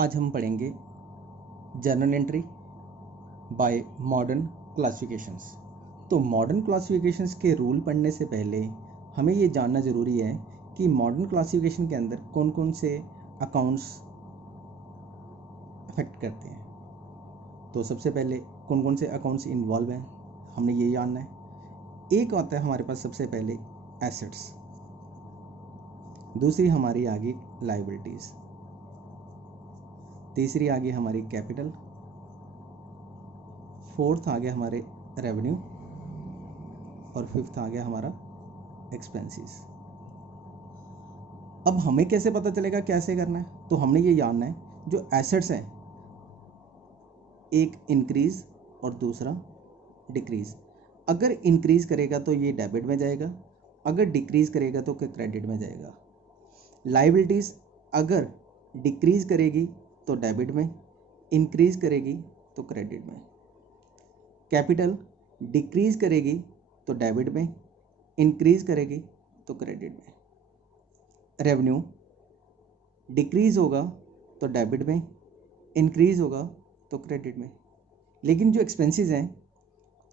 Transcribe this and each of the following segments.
आज हम पढ़ेंगे journal entry bye modern classifications. तो मॉडर्न क्लासिफिकेशंस के रूल पढ़ने से पहले हमें ये जानना ज़रूरी है कि मॉडर्न क्लासिफिकेशन के अंदर कौन कौन से अकाउंट्स अफेक्ट करते हैं। तो सबसे पहले कौन कौन से अकाउंट्स इन्वॉल्व हैं हमने ये जानना है। एक आता है हमारे पास सबसे पहले एसेट्स, दूसरी हमारी आ गई लायबिलिटीज़, तीसरी आ गई हमारी कैपिटल, फोर्थ आ गया हमारे रेवेन्यू और फिफ्थ आ गया हमारा एक्सपेंसेस। अब हमें कैसे पता चलेगा कैसे करना है, तो हमने ये जानना है जो एसेट्स हैं एक इंक्रीज और दूसरा डिक्रीज। अगर इंक्रीज करेगा तो ये डेबिट में जाएगा, अगर डिक्रीज करेगा तो क्रेडिट में जाएगा। लायबिलिटीज़ अगर डिक्रीज करेगी तो डेबिट में, इंक्रीज करेगी तो क्रेडिट में। कैपिटल डिक्रीज करेगी तो डेबिट में, इंक्रीज करेगी तो क्रेडिट में। रेवेन्यू डिक्रीज होगा तो डेबिट में, इंक्रीज होगा तो क्रेडिट में। लेकिन जो एक्सपेंसेस हैं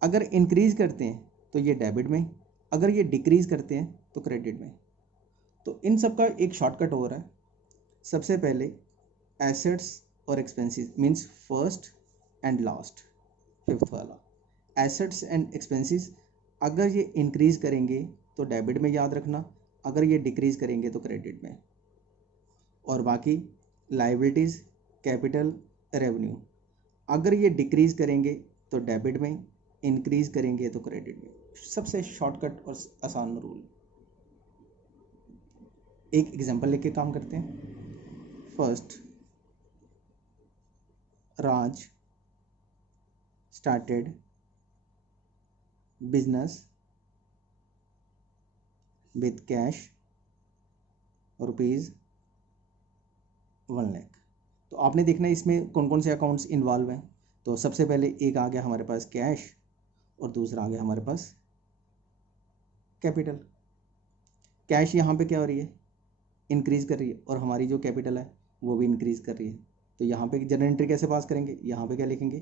अगर इंक्रीज करते हैं तो ये डेबिट में, अगर ये डिक्रीज करते हैं तो क्रेडिट में। तो इन सब का एक शॉर्टकट हो रहा है। सबसे पहले एसेट्स और expenses means first and last, fifth वाला एसेट्स एंड एक्सपेंसेस अगर ये इंक्रीज करेंगे तो डेबिट में याद रखना, अगर ये डिक्रीज करेंगे तो क्रेडिट में। और बाकी लायबिलिटीज़, कैपिटल, रेवेन्यू अगर ये डिक्रीज करेंगे तो डेबिट में, इंक्रीज करेंगे तो क्रेडिट में। सबसे शॉर्टकट और आसान रूल। एक एग्जांपल लेके काम करते हैं। First, Raj started business with cash rupees 1 lakh. तो आपने देखना है इसमें कौन कौन से अकाउंट्स इन्वॉल्व हैं। तो सबसे पहले एक आ गया हमारे पास कैश और दूसरा आ गया हमारे पास कैपिटल। कैश यहाँ पे क्या हो रही है, इंक्रीज कर रही है, और हमारी जो कैपिटल है वो भी इंक्रीज कर रही है। तो यहाँ पे जर्नल एंट्री कैसे पास करेंगे, यहाँ पे क्या लिखेंगे,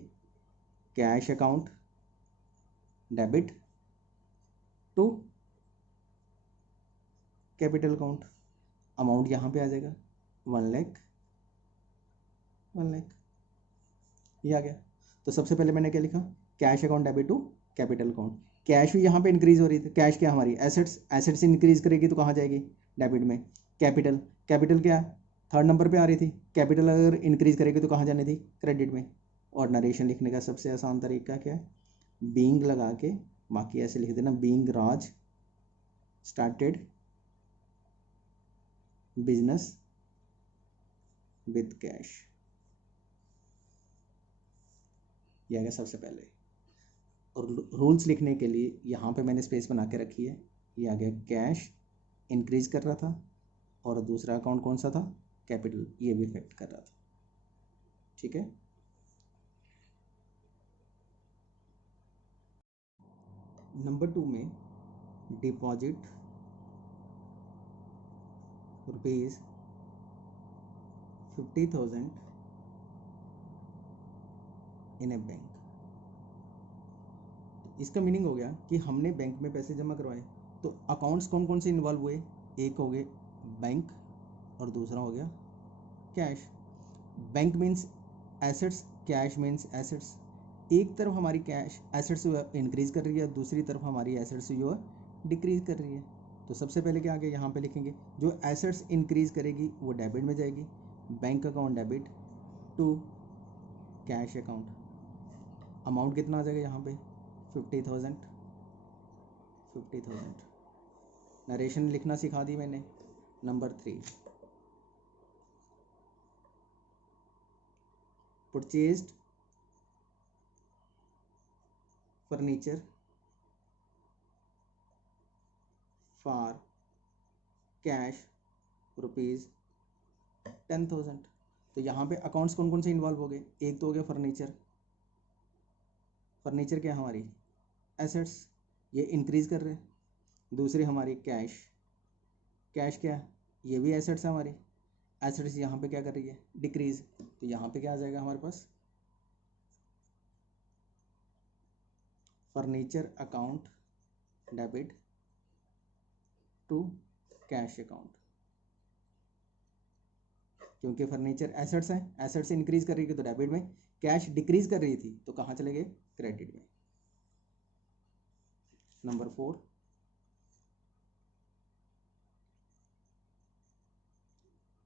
cash account debit to capital account. Amount यहाँ पे आ जाएगा 1 लाख, 1 लाख, ये आ गया। तो सबसे पहले मैंने क्या लिखा, cash account debit to capital account. Cash भी यहाँ पे इंक्रीज हो रही थी, कैश क्या हमारी एसेट्स, एसेट्स इंक्रीज करेगी तो कहाँ जाएगी, डेबिट में। कैपिटल, कैपिटल क्या थर्ड नंबर पे आ रही थी, कैपिटल अगर इंक्रीज करेगी तो कहाँ जानी थी, क्रेडिट में। और नरेशन लिखने का सबसे आसान तरीका क्या है, बीइंग लगा के, बाकी ऐसे लिख देना, being Raj started business with cash. यह आ गया सबसे पहले। और रूल्स लिखने के लिए यहाँ पे मैंने स्पेस बना के रखी है। ये आ गया कैश इंक्रीज कर रहा था, और दूसरा अकाउंट कौन सा था, कैपिटल, ये भी इफेक्ट कर रहा था। ठीक है। नंबर 2 में डिपॉजिट रुपीज़ 50,000 इन ए बैंक। इसका मीनिंग हो गया कि हमने बैंक में पैसे जमा करवाए। तो अकाउंट्स कौन कौन से इन्वॉल्व हुए, एक हो गए बैंक और दूसरा हो गया cash. Bank means assets, cash means assets. एक तरफ हमारी कैश एसेट्स इंक्रीज कर रही है, दूसरी तरफ हमारी एसेट्स जो है डिक्रीज कर रही है। तो सबसे पहले क्या आ गया, यहाँ पे लिखेंगे जो एसेट्स इंक्रीज करेगी वो डेबिट में जाएगी, bank account debit to cash account. Amount कितना आ जाएगा यहाँ पे 50,000, 50,000। नरेशन लिखना सिखा दी मैंने। Number 3, purchased furniture for cash rupees 10,000। तो यहाँ पे अकाउंट्स कौन कौन से इन्वॉल्व हो गए, एक तो हो गया फर्नीचर। फर्नीचर क्या है हमारी एसेट्स, ये इंक्रीज कर रहे हैं। दूसरी हमारी कैश, कैश क्या है, ये भी एसेट्स है हमारी। एसेट्स यहाँ पे क्या कर रही है, डिक्रीज, तो यहाँ पे क्या आ जाएगा हमारे पास, furniture account debit to cash account, क्योंकि फर्नीचर एसेट्स हैं, एसेट्स इंक्रीज कर रही थी तो डेबिट में, कैश डिक्रीज कर रही थी तो कहाँ चले गए, क्रेडिट में। Number 4,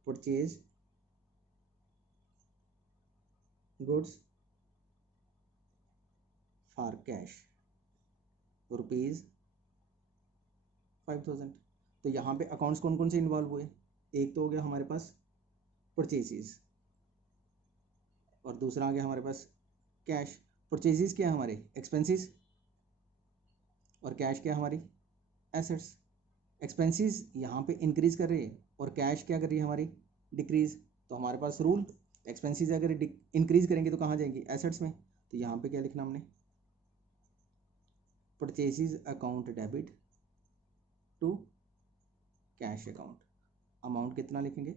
purchase goods for cash ₹5000। तो यहाँ पे अकाउंट्स कौन कौन से इन्वॉल्व हुए, एक तो हो गया हमारे पास परचेजेस और दूसरा आ गया हमारे पास कैश। परचेजेस क्या है हमारे, एक्सपेंसेस, और कैश क्या है हमारी, एसेट्स। एक्सपेंसेस यहाँ पे इंक्रीज कर रही है और कैश क्या कर रही है हमारी, डिक्रीज। तो हमारे पास रूल, एक्सपेंसेस अगर इंक्रीज करेंगे तो कहाँ जाएंगी, एसेट्स में। तो यहाँ पे क्या लिखना हमने, purchases account debit to cash account, amount कितना लिखेंगे,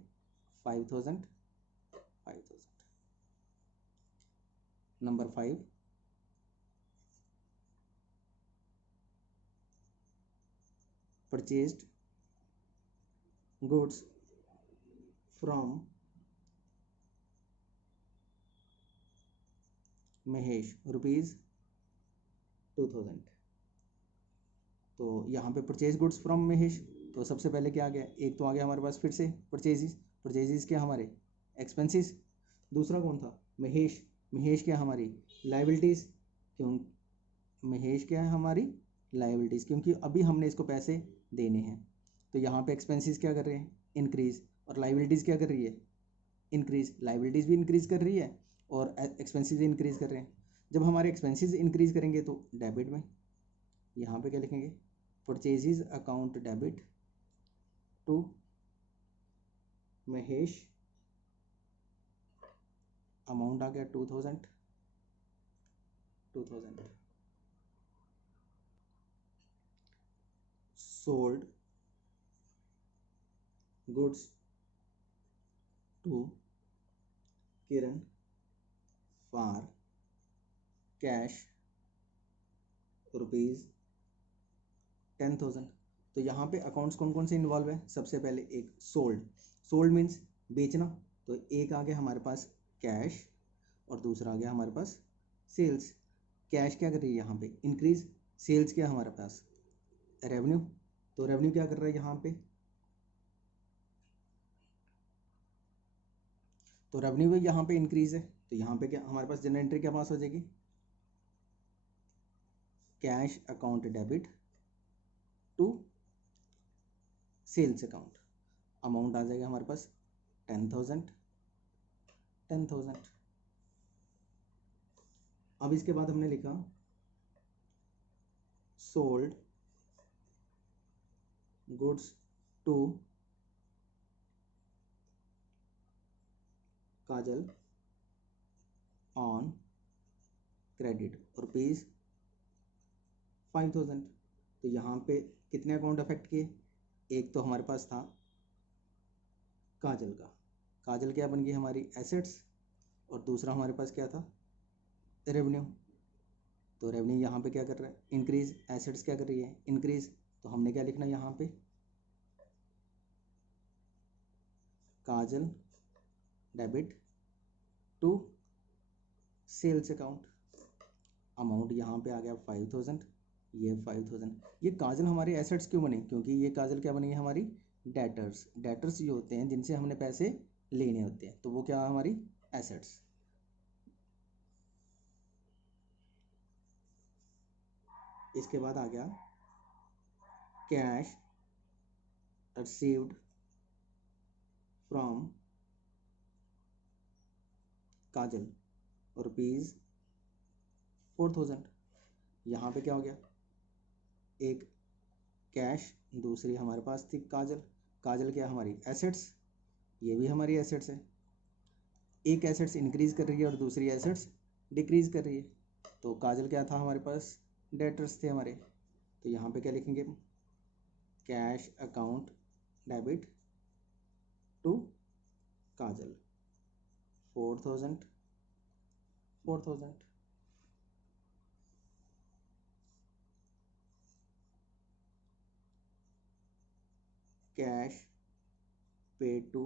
5000। Number 5, purchased goods from Mahesh ₹2000। तो यहाँ पे परचेज गुड्स फ्रॉम महेश, तो सबसे पहले क्या आ गया, एक तो आ गया हमारे पास फिर से परचेजेस, परचेजेस क्या हमारे, एक्सपेंसेस। दूसरा कौन था, महेश, महेश क्या हमारी, लाइबिलिटीज़, क्यों, महेश क्या है हमारी, लाइबिलिटीज़, क्योंकि अभी हमने इसको पैसे देने हैं। तो यहाँ पे एक्सपेंसेस क्या कर रहे हैं, इंक्रीज, और लाइबिलिटीज़ क्या कर रही है, इंक्रीज। लाइबिलिटीज़ भी इंक्रीज कर रही है और एक्सपेंसेस भी इंक्रीज कर रहे हैं। जब हमारे एक्सपेंसेस इंक्रीज करेंगे तो डेबिट में, यहाँ पे क्या लिखेंगे, purchases account debit to Mahesh, amount आ गया 2000। Sold goods to Kiran for cash ₹10,000। तो यहाँ पे अकाउंट्स कौन कौन से इन्वॉल्व है, सबसे पहले एक सोल्ड, सोल्ड मीन्स बेचना, तो एक आ गया हमारे पास कैश और दूसरा आ गया हमारे पास सेल्स। कैश क्या कर रही है यहाँ पे, इंक्रीज, सेल्स क्या हमारे पास, रेवेन्यू, तो रेवेन्यू क्या कर रहा है यहाँ पे, तो रेवेन्यू भी यहाँ पे इंक्रीज है। तो यहाँ पे क्या हमारे पास जनरल एंट्री क्या पास हो जाएगी, cash account debit to sales account, amount आ जाएगा हमारे पास 10,000। अब इसके बाद हमने लिखा sold goods to Kajal on credit ₹5,000। तो यहाँ पे कितने अकाउंट अफेक्ट किए, एक तो हमारे पास था काजल का, काजल क्या बन गई हमारी, एसेट्स, और दूसरा हमारे पास क्या था, रेवेन्यू। तो रेवेन्यू यहाँ पे क्या कर रहा है, इंक्रीज, एसेट्स क्या कर रही है, इंक्रीज। तो हमने क्या लिखना यहाँ पे, Kajal debit to sales account, amount यहाँ पे आ गया 5,000, ये 5,000। ये काजल हमारे एसेट्स क्यों बने, क्योंकि ये काजल क्या बनी है हमारी, डेटर्स। डेटर्स ये होते हैं जिनसे हमने पैसे लेने होते हैं, तो वो क्या हमारी एसेट्स। इसके बाद आ गया कैश रिसीव्ड फ्रॉम काजल ₹4,000। यहाँ पे क्या हो गया, एक कैश, दूसरी हमारे पास थी काजल, काजल क्या हमारी एसेट्स, ये भी हमारी एसेट्स है। एक एसेट्स इंक्रीज कर रही है और दूसरी एसेट्स डिक्रीज कर रही है। तो काजल क्या था हमारे पास, डेटर्स थे हमारे। तो यहाँ पे क्या लिखेंगे, cash account debit to Kajal 4,000 4,000। Cash paid to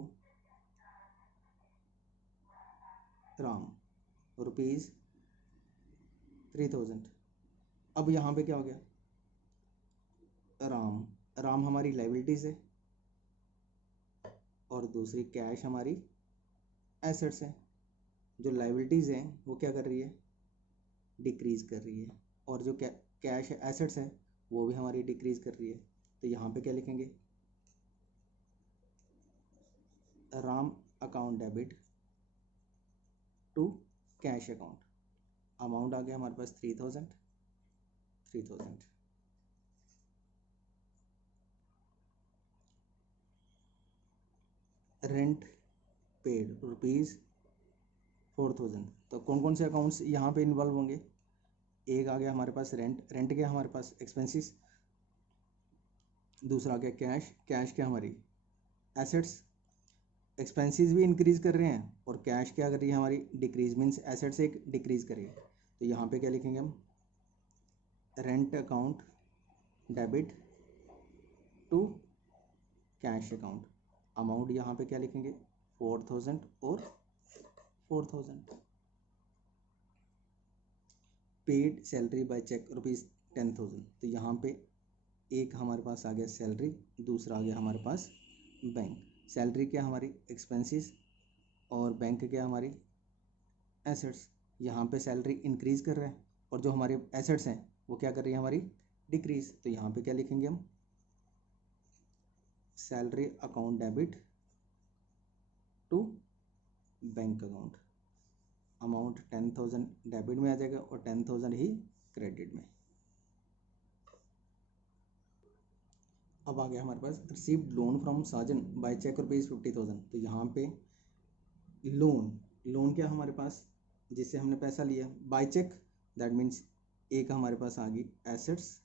Ram rupees 3,000। अब यहाँ पे क्या हो गया, राम राम हमारी लाइबिलिटीज़ है और दूसरी कैश हमारी एसेट्स है। जो लाइबिलिटीज़ हैं वो क्या कर रही है, डिक्रीज़ कर रही है, और जो कैश एसेट्स हैं वो भी हमारी डिक्रीज़ कर रही है। तो यहाँ पे क्या लिखेंगे, Ram account debit to cash account. Amount आ गया हमारे पास 3,000। Rent paid rupees 4,000। तो कौन कौन से अकाउंट्स यहाँ पे इन्वॉल्व होंगे, एक आ गया हमारे पास रेंट क्या हमारे पास एक्सपेंसेस, दूसरा आ गया कैश क्या हमारी एसेट्स। एक्सपेंसेस भी इंक्रीज कर रहे हैं और कैश क्या कर रही है हमारी डिक्रीज, मीन्स एसेट्स एक डिक्रीज करिए। तो यहाँ पे क्या लिखेंगे हम, rent account debit to cash account. Amount यहाँ पे क्या लिखेंगे, 4,000 और 4,000। Paid salary by cheque ₹10,000। तो यहाँ पे एक हमारे पास आ गया सैलरी, दूसरा आ गया हमारे पास बैंक। सैलरी क्या हमारी एक्सपेंसेस और बैंक क्या हमारी एसेट्स। यहाँ पे सैलरी इंक्रीज कर रहा है और जो हमारे एसेट्स हैं वो क्या कर रही है हमारी डिक्रीज। तो यहाँ पे क्या लिखेंगे हम, salary account debit to bank account. Amount 10,000 debit में आ जाएगा और 10,000 ही क्रेडिट में। अब आ गया हमारे पास received loan from Sajan by cheque ₹50,000। तो यहाँ पे लोन क्या हमारे पास, जिससे हमने पैसा लिया बाय चेक, दैट मीन्स एक हमारे पास आ गई एसेट्स,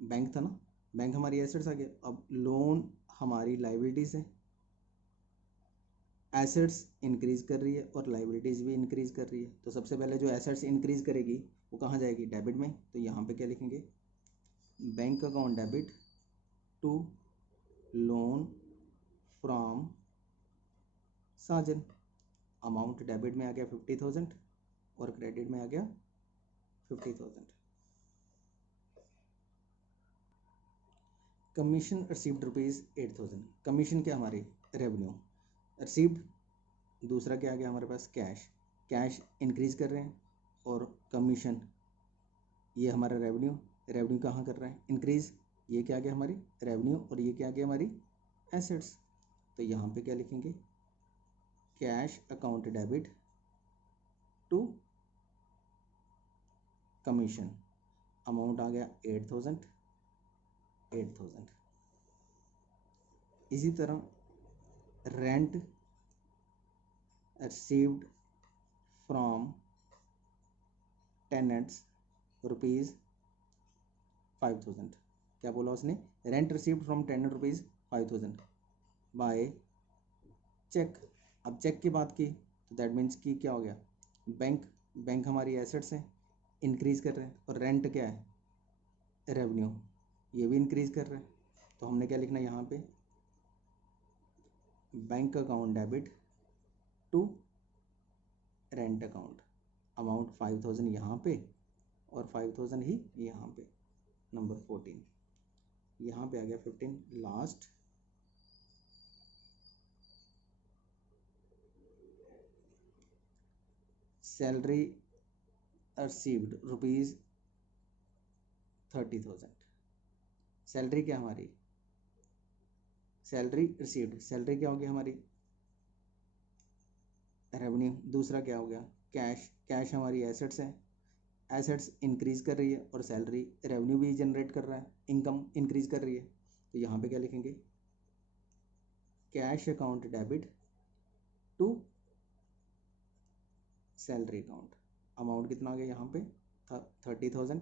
बैंक था ना, बैंक हमारी एसेट्स आ गया। अब लोन हमारी लाइबिलिटीज है, एसेट्स इंक्रीज कर रही है और लाइबिलिटीज भी इंक्रीज कर रही है। तो सबसे पहले जो एसेट्स इंक्रीज करेगी वो कहाँ जाएगी, डेबिट में। तो यहाँ पे क्या लिखेंगे, bank account debit to loan from Sajan. Amount debit में आ गया 50,000 और क्रेडिट में आ गया 50,000। Commission received ₹8,000। कमीशन क्या हमारी रेवेन्यू, रिसीव्ड दूसरा क्या आ गया हमारे पास कैश इंक्रीज कर रहे हैं और कमीशन ये हमारा रेवेन्यू कहाँ कर रहा है इंक्रीज, ये क्या आ गया हमारी रेवेन्यू और ये क्या आ गया हमारी एसेट्स। तो यहाँ पे क्या लिखेंगे, cash account debit to commission. Amount आ गया 8,000। इसी तरह रेंट रिसीव्ड फ्रॉम टेनेंट्स ₹5,000। क्या बोला उसने, rent received from tenant ₹5,000 by cheque. अब चेक की बात की तो दैट मीन्स कि क्या हो गया, बैंक हमारी एसेट्स है इंक्रीज कर रहे हैं और रेंट क्या है रेवेन्यू, ये भी इंक्रीज कर रहे हैं। तो हमने क्या लिखना है यहाँ पे, bank account debit to rent account. Amount 5,000 यहाँ पे और 5,000 ही यहाँ पे, नंबर 14 यहाँ पे आ गया 15 लास्ट। Salary received ₹30,000। सैलरी क्या हमारी, सैलरी रिसीव्ड, सैलरी क्या होगी हमारी रेवेन्यू, दूसरा क्या हो गया कैश हमारी एसेट्स है, एसेट्स इंक्रीज कर रही है और सैलरी रेवेन्यू भी जनरेट कर रहा है, इनकम इंक्रीज कर रही है। तो यहाँ पे क्या लिखेंगे, cash account debit to salary account. Amount कितना आ गया यहाँ पे 30,000।